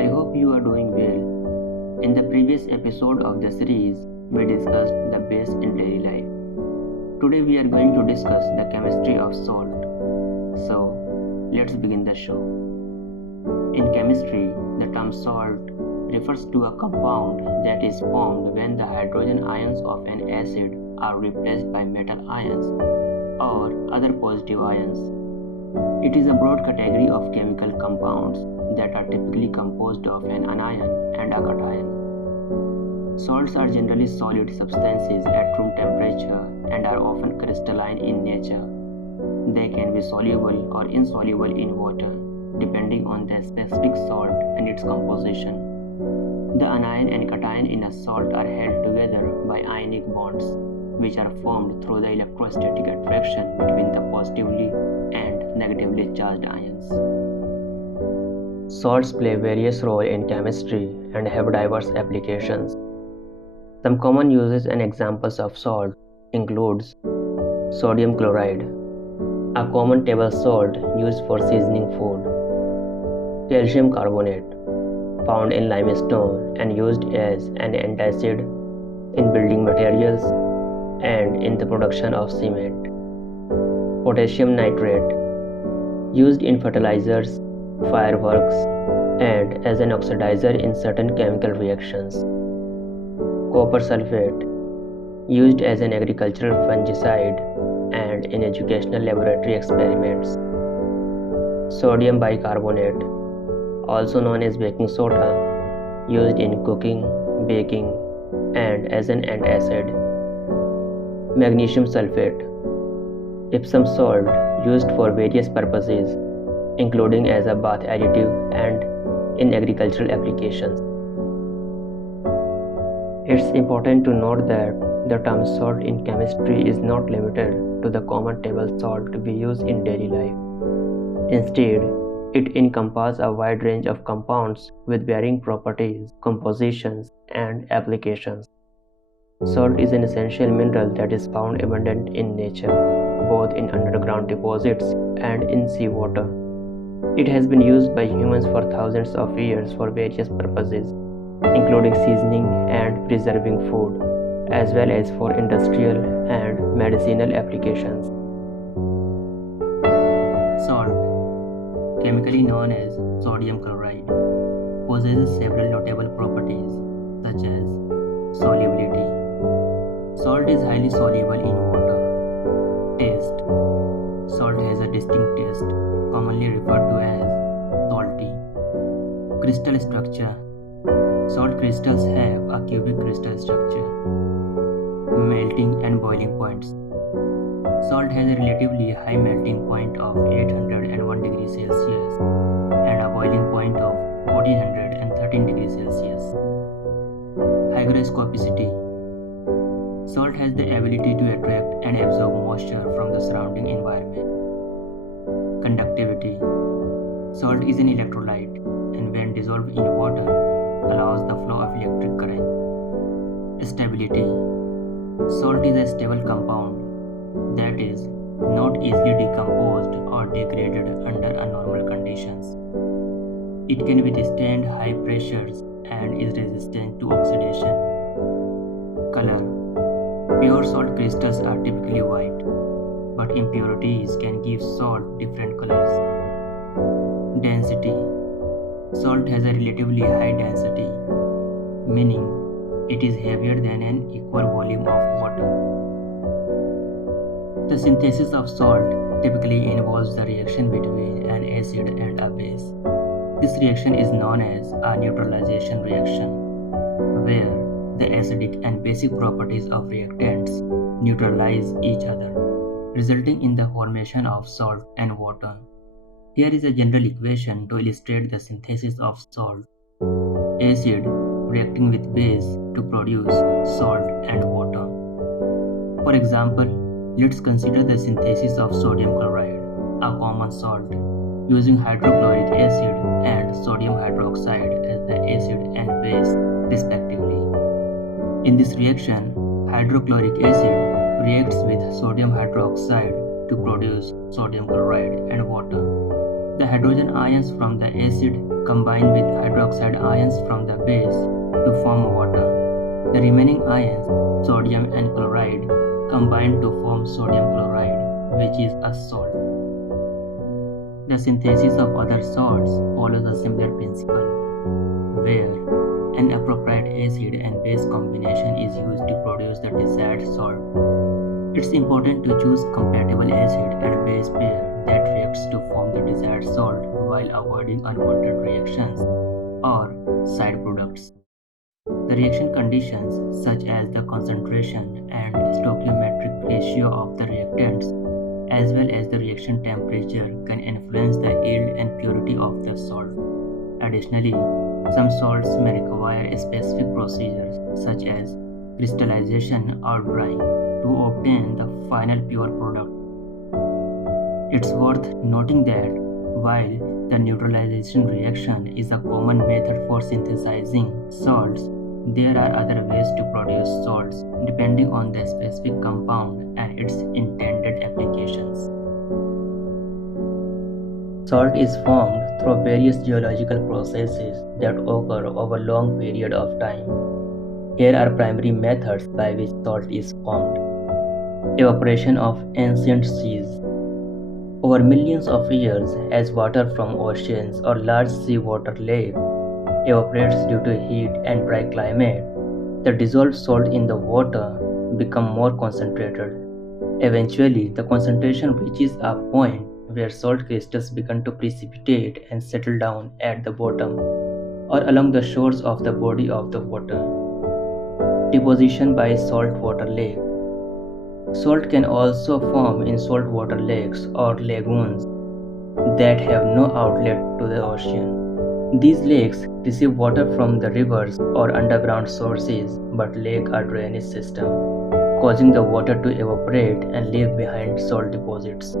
I hope you are doing well. In the previous episode of the series, we discussed the base in daily life. Today we are going to discuss the chemistry of salt. So, let's begin the show. In chemistry, the term salt refers to a compound that is formed when the hydrogen ions of an acid are replaced by metal ions or other positive ions. It is a broad category of chemical compounds that are typically composed of an anion and a cation. Salts are generally solid substances at room temperature and are often crystalline in nature. They can be soluble or insoluble in water, depending on the specific salt and its composition. The anion and cation in a salt are held together by ionic bonds, which are formed through the electrostatic attraction between the positively and negatively charged ions. Salts play various roles in chemistry and have diverse applications. Some common uses and examples of salt includes sodium chloride, a common table salt used for seasoning food. Calcium carbonate, found in limestone and used as an antacid in building materials and in the production of cement. Potassium nitrate, used in fertilizers, fireworks, and as an oxidizer in certain chemical reactions. Copper sulfate, used as an agricultural fungicide and in educational laboratory experiments. Sodium bicarbonate, also known as baking soda, used in cooking, baking, and as an antacid. Magnesium sulfate, Epsom salt, used for various purposes, including as a bath additive and in agricultural applications. It's important to note that the term salt in chemistry is not limited to the common table salt we use in daily life. Instead, it encompasses a wide range of compounds with varying properties, compositions, and applications. Salt is an essential mineral that is found abundant in nature, both in underground deposits and in seawater. It has been used by humans for thousands of years for various purposes, including seasoning and preserving food, as well as for industrial and medicinal applications. Salt, chemically known as sodium chloride, possesses several notable properties such as solubility. Salt is highly soluble in water. Taste. Salt has a distinct taste, commonly referred to as salty. Crystal structure. Salt crystals have a cubic crystal structure. Melting and boiling points. Salt has a relatively high melting point of 801 degrees Celsius and a boiling point of 1413 degrees Celsius. Hygroscopicity. Salt has the ability to attract and absorb moisture from the surrounding environment. Conductivity. Salt is an electrolyte and when dissolved in water allows the flow of electric current. Stability. Salt is a stable compound that is not easily decomposed or degraded under normal conditions. It can withstand high pressures and is resistant to oxidation. Color. Pure salt crystals are typically white, but impurities can give salt different colors. Density. Salt has a relatively high density, meaning it is heavier than an equal volume of water. The synthesis of salt typically involves the reaction between an acid and a base. This reaction is known as a neutralization reaction, where the acidic and basic properties of reactants neutralize each other, resulting in the formation of salt and water. Here is a general equation to illustrate the synthesis of salt. Acid reacting with base to produce salt and water. For example, let's consider the synthesis of sodium chloride, a common salt, using hydrochloric acid and sodium hydroxide as the acid and base respectively. In this reaction, hydrochloric acid reacts with sodium hydroxide to produce sodium chloride and water. The hydrogen ions from the acid combine with hydroxide ions from the base to form water. The remaining ions, sodium and chloride, combine to form sodium chloride, which is a salt. The synthesis of other salts follows a similar principle, where an appropriate acid and base combination is used to produce the desired salt. It's important to choose compatible acid and base pair that reacts to form the desired salt while avoiding unwanted reactions or side products. The reaction conditions, such as the concentration and stoichiometric ratio of the reactants, as well as the reaction temperature, can influence the yield and purity of the salt. Additionally, some salts may require specific procedures, such as crystallization or drying, to obtain the final pure product. It's worth noting that while the neutralization reaction is a common method for synthesizing salts, there are other ways to produce salts depending on the specific compound and its intended applications. Salt is formed through various geological processes that occur over a long period of time. Here are primary methods by which salt is formed. Evaporation of ancient seas. Over millions of years, as water from oceans or large seawater lakes evaporates due to heat and dry climate, the dissolved salt in the water becomes more concentrated. Eventually, the concentration reaches a point where salt crystals begin to precipitate and settle down at the bottom or along the shores of the body of the water. Deposition by saltwater lake. Salt can also form in saltwater lakes or lagoons that have no outlet to the ocean. These lakes receive water from the rivers or underground sources but lack a drainage system, causing the water to evaporate and leave behind salt deposits.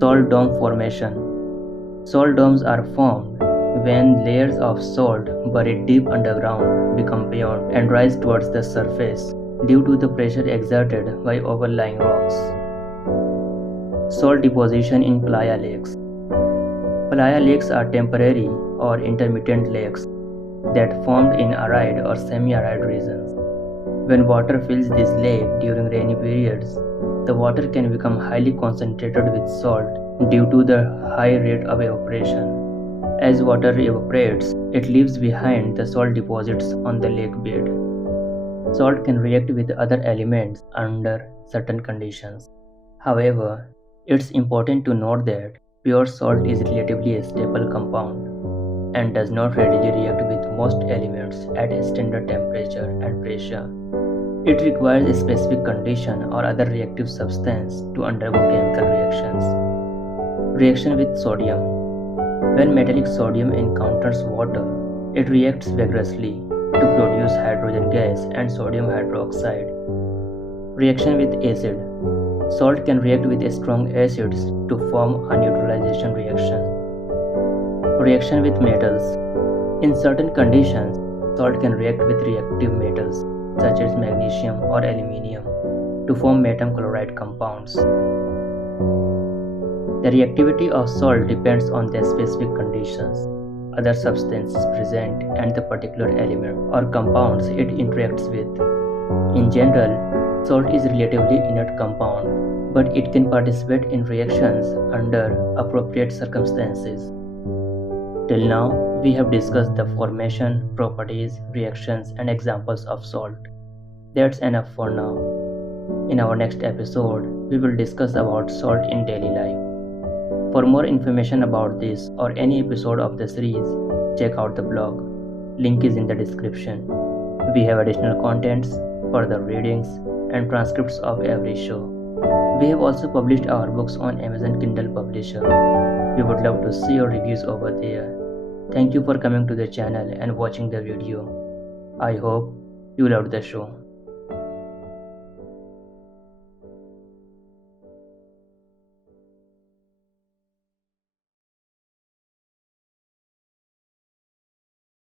Salt dome formation. Salt domes are formed when layers of salt buried deep underground become buoyant and rise towards the surface due to the pressure exerted by overlying rocks. Salt deposition in playa lakes. Playa lakes are temporary or intermittent lakes that formed in arid or semi-arid regions. When water fills this lake during rainy periods, the water can become highly concentrated with salt due to the high rate of evaporation. As water evaporates, it leaves behind the salt deposits on the lake bed. Salt can react with other elements under certain conditions. However, it's important to note that pure salt is relatively a stable compound and does not readily react with most elements at a standard temperature and pressure. It requires a specific condition or other reactive substance to undergo chemical reactions. Reaction with sodium. When metallic sodium encounters water, it reacts vigorously to produce hydrogen gas and sodium hydroxide. Reaction with acid. Salt can react with strong acids to form a neutralization reaction. Reaction with metals. In certain conditions, salt can react with reactive metals such as magnesium or aluminium to form magnesium chloride compounds. The reactivity of salt depends on the specific conditions, other substances present, and the particular element or compounds it interacts with. In general, salt is a relatively inert compound, but it can participate in reactions under appropriate circumstances. Till now, we have discussed the formation, properties, reactions, and examples of salt. That's enough for now. In our next episode, we will discuss about salt in daily life. For more information about this or any episode of the series, check out the blog. Link is in the description. We have additional contents, further readings, and transcripts of every show. We have also published our books on Amazon Kindle Publisher. We would love to see your reviews over there. Thank you for coming to the channel and watching the video. I hope you loved the show.